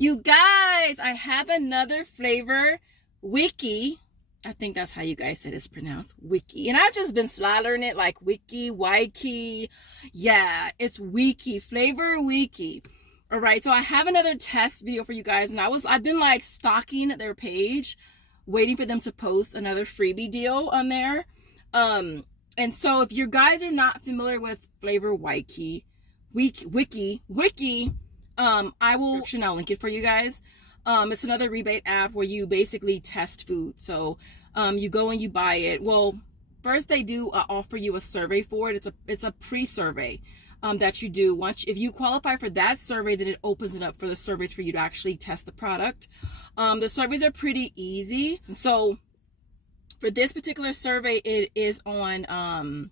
You guys, I have another flavor, Wiki. I think that's how you guys said it's pronounced, Wiki. And I've just been slaughtering it like Wiki, Wiki. Yeah, it's Wiki, flavor Wiki. All right, so I have another test video for you guys, and I've been like stalking their page, waiting for them to post another freebie deal on there. And so if you guys are not familiar with flavor Wiki, I will now link it for you guys. It's another rebate app where you basically test food. So you go and you buy it. Well, first they do offer you a survey for it. It's a pre-survey that you do. If you qualify for that survey, then it opens it up for the surveys for you to actually test the product. The surveys are pretty easy. So for this particular survey, it is on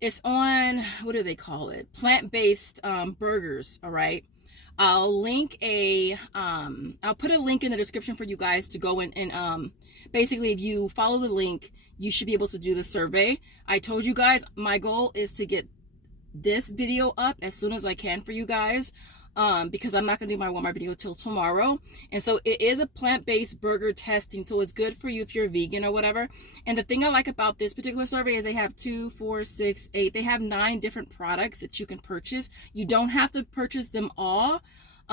it's on, what do they call it? Plant-based burgers, all right? I'll put a link in the description for you guys to go in and basically if you follow the link, you should be able to do the survey. I told you guys my goal is to get this video up as soon as I can for you guys because I'm not gonna do my Walmart video till tomorrow. And so it is a plant-based burger testing, so it's good for you if you're vegan or whatever. And the thing I like about this particular survey is they have 2, 4, 6, 8, they have 9 different products that you can purchase. You don't have to purchase them all.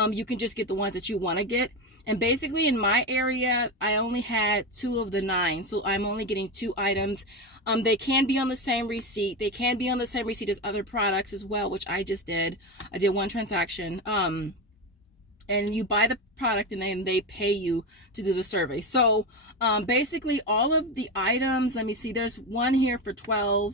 You can just get the ones that you want to get. And basically in my area, I only had 2 of the 9, so I'm only getting 2 items. They can be on the same receipt. They can be on the same receipt as other products as well, which I just did. I did 1 transaction. And you buy the product and then they pay you to do the survey. So basically all of the items, let me see, there's one here for $12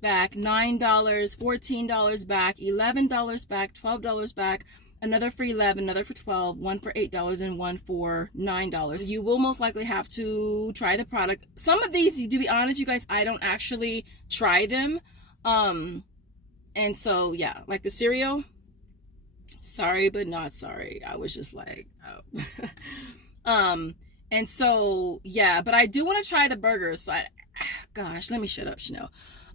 back, $9, $14 back, $11 back, $12 back, another for $11, another for $12, one for $8, and one for $9. You will most likely have to try the product. Some of these, to be honest, you guys, I don't actually try them. And so, yeah, like the cereal, sorry, but not sorry. I was just like, oh. And so, yeah, but I do want to try the burgers. So gosh, let me shut up, Chanel.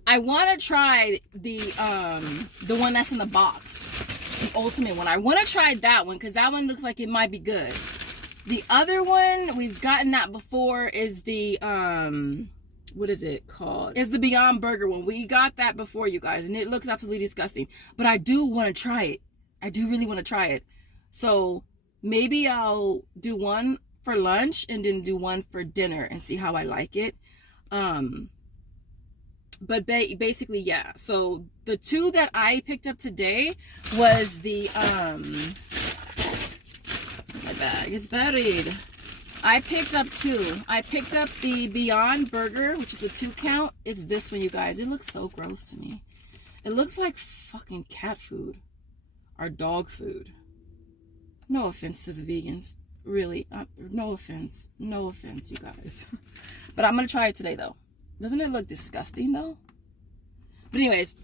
I want to try the one that's in the box. The ultimate one. I want to try that one because that one looks like it might be good. The other one, we've gotten that before, is the what is it called? It's the Beyond Burger one. We got that before, you guys, and it looks absolutely disgusting. But I do want to try it. I do really want to try it. So maybe I'll do one for lunch and then do one for dinner and see how I like it. But basically, yeah. So the 2 that I picked up today was the my bag is buried. I picked up 2. I picked up the Beyond Burger, which is a 2 count. It's this one, you guys. It looks so gross to me. It looks like fucking cat food or dog food. No offense to the vegans, really. No offense, you guys. But I'm gonna try it today though. Doesn't it look disgusting though? But anyways,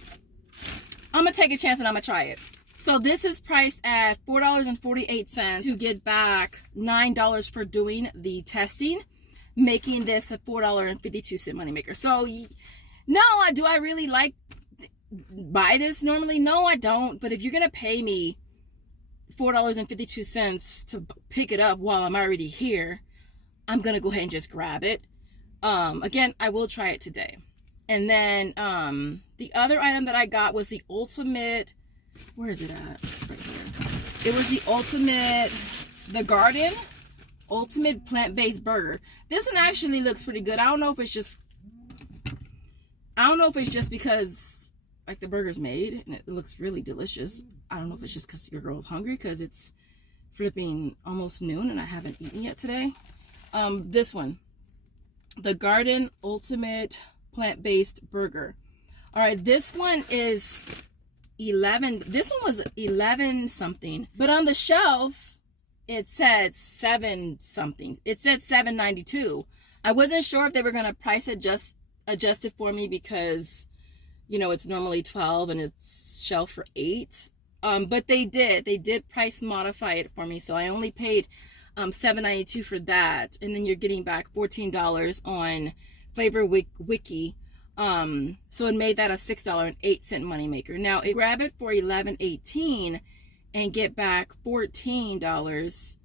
I'm gonna take a chance and I'm gonna try it. So this is priced at $4.48 to get back $9 for doing the testing, making this a $4.52 moneymaker. So no, do I really like buy this normally? No, I don't. But if you're gonna pay me $4.52 to pick it up while I'm already here, I'm gonna go ahead and just grab it. Again, I will try it today. And then the other item that I got was the ultimate, where is it at? It's right here. It was the ultimate, the Garden ultimate plant-based burger. This one actually looks pretty good. I don't know if it's just because like the burger's made and it looks really delicious. I don't know if it's just because your girl's hungry because it's flipping almost noon and I haven't eaten yet today. This one, the Garden ultimate plant-based burger. All right, this one is 11. This one was 11 something, but on the shelf it said 7 something. It said $7.92. I wasn't sure if they were gonna price adjust it for me because, you know, it's normally 12 and it's shelf for 8. But they did price modify it for me, so I only paid $7.92 for that, and then you're getting back $14 on flavor Wiki. So it made that a $6.08 moneymaker. Now, if you grab it for $11.18, and get back $14,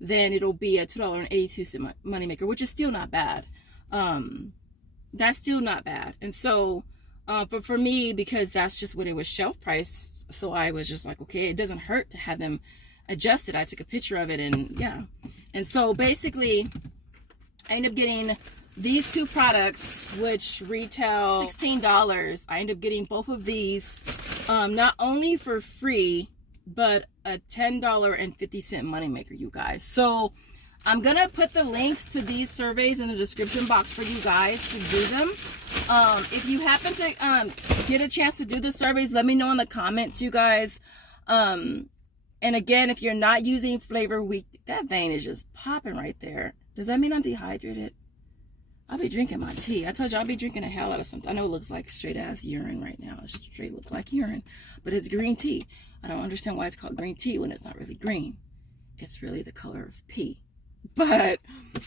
then it'll be a $2.82 moneymaker, which is still not bad. That's still not bad. And so, but for me, because that's just what it was shelf price, so I was just like, okay, it doesn't hurt to have them adjusted. I took a picture of it, and yeah. And so basically, I ended up getting these two products, which retail $16. I ended up getting both of these, not only for free, but a $10.50 moneymaker, you guys. So I'm gonna put the links to these surveys in the description box for you guys to do them. If you happen to get a chance to do the surveys, let me know in the comments, you guys. And again, if you're not using Flavor Week, that vein is just popping right there. Does that mean I'm dehydrated? I'll be drinking my tea. I told you I'll be drinking the hell out of something. I know it looks like straight ass urine right now. It straight look like urine, but it's green tea. I don't understand why it's called green tea when it's not really green. It's really the color of pee. But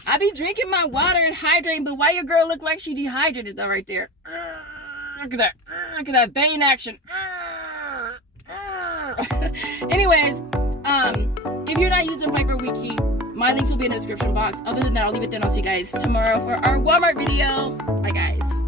I be drinking my water and hydrating, but why your girl look like she dehydrated though right there? Look at that. Look at that vein action. Anyways, if you're not using Flavor Wiki, my links will be in the description box. Other than that, I'll leave it there and I'll see you guys tomorrow for our Walmart video. Bye guys.